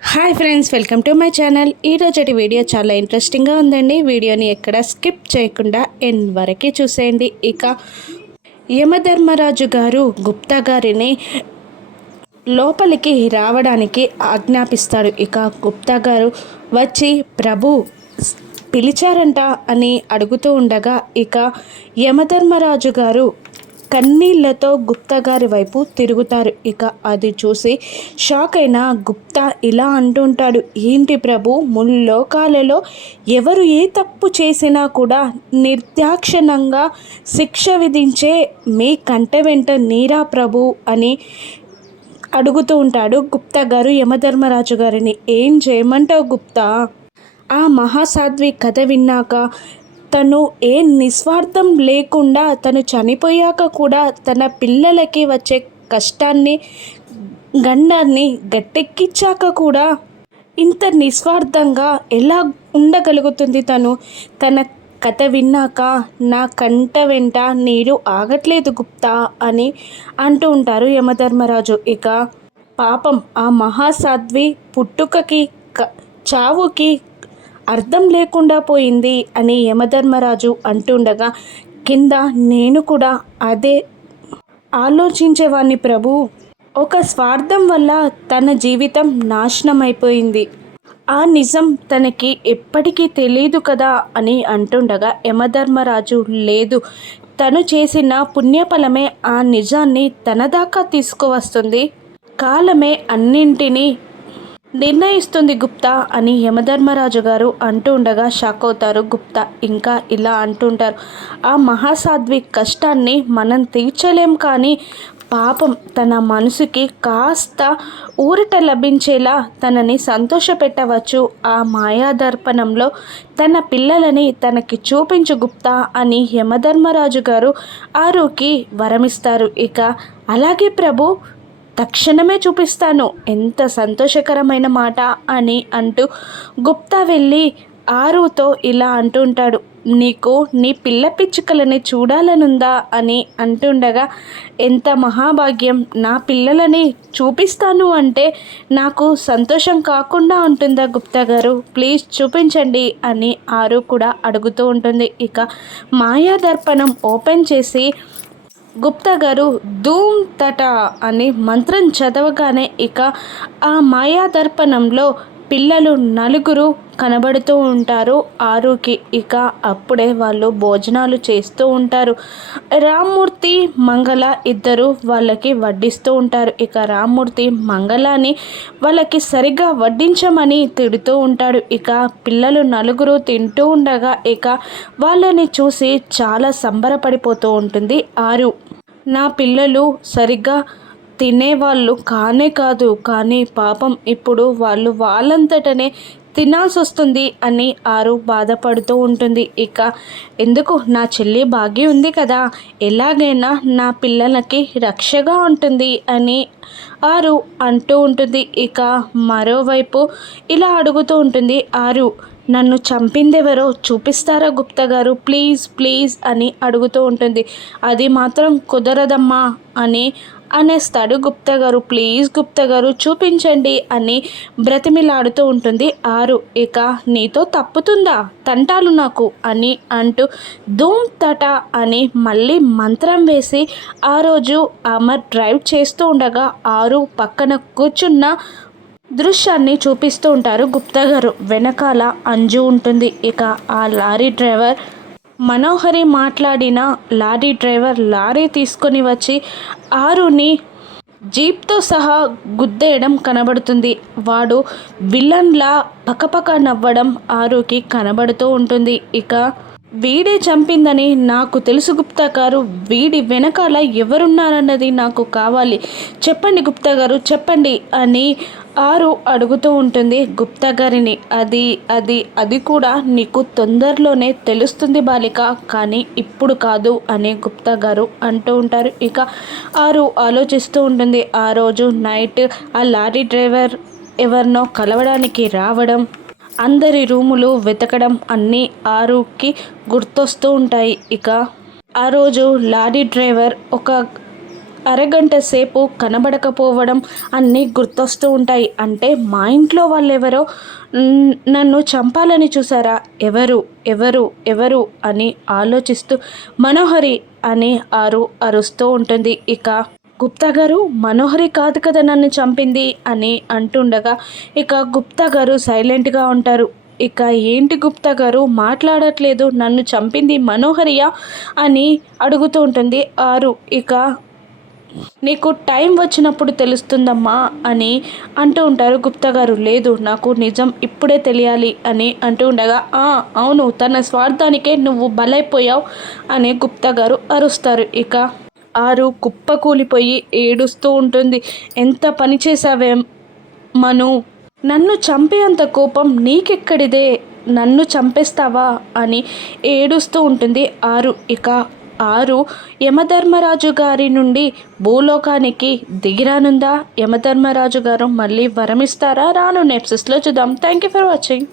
Hi friends welcome to my channel. ఈరోజటి video చాలా ఇంట్రెస్టింగ్గా ఉందండి. వీడియోని ఎక్కడ స్కిప్ చేయకుండా ఎన్ వరకే చూసేయండి. ఇక యమధర్మరాజు గారు గుప్తా గారిని లోపలికి రావడానికి ఆజ్ఞాపిస్తాడు ఇక గుప్తా గారు వచ్చి ప్రభు పిలిచారంట అని అడుగుతూ ఉండగా ఇక యమధర్మరాజు గారు కన్నీళ్ళతో గుప్తా గారి వైపు తిరుగుతారు. ఇక అది చూసి షాక్ అయిన గుప్తా ఇలా అంటుంటాడు. ఏంటి ప్రభు ముల్లోకాలలో ఎవరు ఏ తప్పు చేసినా కూడా నిర్దాక్షణంగా శిక్ష విధించే మీ కంట వెంట నీరా ప్రభు అని అడుగుతూ ఉంటాడు గుప్తా గారు యమధర్మరాజు గారిని. ఏం చేయమంటావు గుప్తా? ఆ మహాసాధ్వి కథ విన్నాక తను ఏ నిస్వార్థం లేకుండా తను చనిపోయాక కూడా తన పిల్లలకి వచ్చే కష్టాన్ని గండాన్ని గట్టెక్కించాక కూడా ఇంత నిస్వార్థంగా ఎలా ఉండగలుగుతుంది తను? తన కథ విన్నాక నా కంట వెంట నీరు ఆగట్లేదు గుప్తా అని అంటూ ఉంటారు యమధర్మరాజు. ఇక పాపం ఆ మహాసాధ్వి పుట్టుకకి చావుకి అర్థం లేకుండా పోయింది అని యమధర్మరాజు అంటుండగా కింద నేను కూడా అదే ఆలోచించేవాణ్ణి ప్రభు. ఒక స్వార్థం వల్ల తన జీవితం నాశనం అయిపోయింది ఆ నిజం తనకి ఎప్పటికీ తెలియదు కదా అని అంటుండగా యమధర్మరాజు లేదు తను చేసిన పుణ్యఫలమే ఆ నిజాన్ని తన దాకా తీసుకువస్తుంది. కాలమే అన్నింటినీ నిర్ణయిస్తుంది గుప్తా అని యమధర్మరాజు గారు అంటూ ఉండగా షాక్ అవుతారు. గుప్తా ఇంకా ఇలా అంటుంటారు. ఆ మహాసాధ్వి కష్టాన్ని మనం తీర్చలేం కానీ పాపం తన మనసుకి కాస్త ఊరట లభించేలా తనని సంతోషపెట్టవచ్చు. ఆ మాయాదర్పణంలో తన పిల్లలని తనకి చూపించు గుప్తా అని యమధర్మరాజు గారు ఆరుకి వరమిస్తారు. ఇక అలాగే ప్రభు తక్షణమే చూపిస్తాను. ఎంత సంతోషకరమైన మాట అని అంటూ గుప్తా వెళ్ళి ఆరుతో ఇలా అంటుంటాడు నీకు నీ పిల్ల పిచ్చుకలని చూడాలనుందా అని అంటుండగా ఎంత మహాభాగ్యం. నా పిల్లలని చూపిస్తాను అంటే నాకు సంతోషం కాకుండా ఉంటుందా గుప్తా గారు? ప్లీజ్ చూపించండి అని ఆరు కూడా అడుగుతూ ఉంటుంది. ఇక మాయా దర్పణం ఓపెన్ చేసి గుప్తా గారు ధూమ్ తట అని మంత్రం చదవగానే ఇక ఆ మాయాదర్పణంలో పిల్లలు నలుగురు కనబడుతూ ఉంటారు. ఆరుకి ఇక అప్పుడే వాళ్ళు భోజనాలు చేస్తూ ఉంటారు. రామ్మూర్తి మంగళ ఇద్దరు వాళ్ళకి వడ్డిస్తూ ఉంటారు. ఇక రామ్మూర్తి మంగళని వాళ్ళకి సరిగ్గా వడ్డించమని తిడుతూ ఉంటాడు. ఇక పిల్లలు నలుగురు తింటూ ఉండగా ఇక వాళ్ళని చూసి చాలా సంబరపడిపోతూ ఉంటుంది. ఆరు నా పిల్లలు సరిగ్గా తినేవాళ్ళు కానే కాదు కానీ పాపం ఇప్పుడు వాళ్ళు వాళ్ళంతటనే తినాల్సి వస్తుంది అని ఆరు బాధపడుతూ ఉంటుంది. ఇక ఎందుకు? నా చెల్లి బాగి ఉంది కదా ఎలాగైనా నా పిల్లలకి రక్షగా ఉంటుంది అని ఆరు అంటూ ఉంటుంది. ఇక మరోవైపు ఇలా అడుగుతూ ఉంటుంది. ఆరు నన్ను చంపిందెవరో చూపిస్తారా గుప్తా గారు? ప్లీజ్ ప్లీజ్ అని అడుగుతూ ఉంటుంది. అది మాత్రం కుదరదమ్మా అని అనేస్తాడు గుప్తా గారు. ప్లీజ్ గుప్తా గారు చూపించండి అని బ్రతిమిలాడుతూ ఉంటుంది ఆరు. ఇక నీతో తప్పుతుందా? తంటాలు నాకు అని అంటూ ధూమ్ తట అని మళ్ళీ మంత్రం వేసి ఆ రోజు అమర్ డ్రైవ్ చేస్తూ ఉండగా ఆరు పక్కన కూర్చున్న దృశ్యాన్ని చూపిస్తూ ఉంటారు గుప్తా గారు. వెనకాల అంజు ఉంటుంది. ఇక ఆ లారీ డ్రైవర్ మనోహరి మాట్లాడిన లారీ డ్రైవర్ లారీ తీసుకొని వచ్చి ఆరుని జీప్తో సహా గుద్దేయడం కనబడుతుంది. వాడు విలన్లా పకపక నవ్వడం ఆరుకి కనబడుతూ ఉంటుంది. ఇక వీడే చంపిందని నాకు తెలుసు గుప్తా గారు. వీడి వెనకాల ఎవరున్నారన్నది నాకు కావాలి. చెప్పండి గుప్తా గారు చెప్పండి అని ఆరు అడుగుతూ ఉంటుంది గుప్తా గారిని. అది అది అది కూడా నీకు తొందరలోనే తెలుస్తుంది బాలిక. కానీ ఇప్పుడు కాదు అని గుప్తా గారు అంటూ ఉంటారు. ఇక ఆరు ఆలోచిస్తూ ఉంటుంది. ఆ రోజు నైట్ ఆ లారీ డ్రైవర్ ఎవరినో కలవడానికి రావడం అందరి రూములు వెతకడం అన్నీ ఆరుకి గుర్తొస్తూ ఉంటాయి. ఇక ఆ రోజు లారీ డ్రైవర్ ఒక అరగంట సేపు కనబడకపోవడం అన్నీ గుర్తొస్తూ ఉంటాయి. అంటే మా ఇంట్లో వాళ్ళెవరో నన్ను చంపాలని చూసారా? ఎవరు? ఎవరు? ఎవరు? అని ఆలోచిస్తూ మనోహరి అని ఆరు అరుస్తూ ఉంటుంది. ఇక గుప్తా గారు మనోహరి కాదు కదా నన్ను చంపింది? అని అంటుండగా ఇక గుప్తా గారు సైలెంట్గా ఉంటారు. ఇక ఏంటి గుప్తా గారు? మాట్లాడట్లేదు. నన్ను చంపింది మనోహరియా? అని అడుగుతూ ఉంటుంది ఆరు. ఇక నీకు టైం వచ్చినప్పుడు తెలుస్తుందమ్మా అని అంటూ ఉంటారు. గుప్తా గారు లేదు నాకు నిజం ఇప్పుడే తెలియాలి అని అంటూ ఉండగా "ఆ, అవును తన స్వార్థానికే నువ్వు బలైపోయావు అని గుప్తా గారు అరుస్తారు. ఇక ఆరు కుప్ప కూలిపోయి ఏడుస్తూ ఉంటుంది. ఎంత పని చేసావే మను? నన్ను చంపేంత కోపం నీకెక్కడిదే? నన్ను చంపేస్తావా? అని ఏడుస్తూ ఉంటుంది ఆరు. ఇక ఆరు యమధర్మరాజు గారి నుండి భూలోకానికి దిగిరానుందా? యమధర్మరాజు గారు మళ్ళీ వరమిస్తారా? రాను నెప్సెస్లో చూద్దాం. Thank you for watching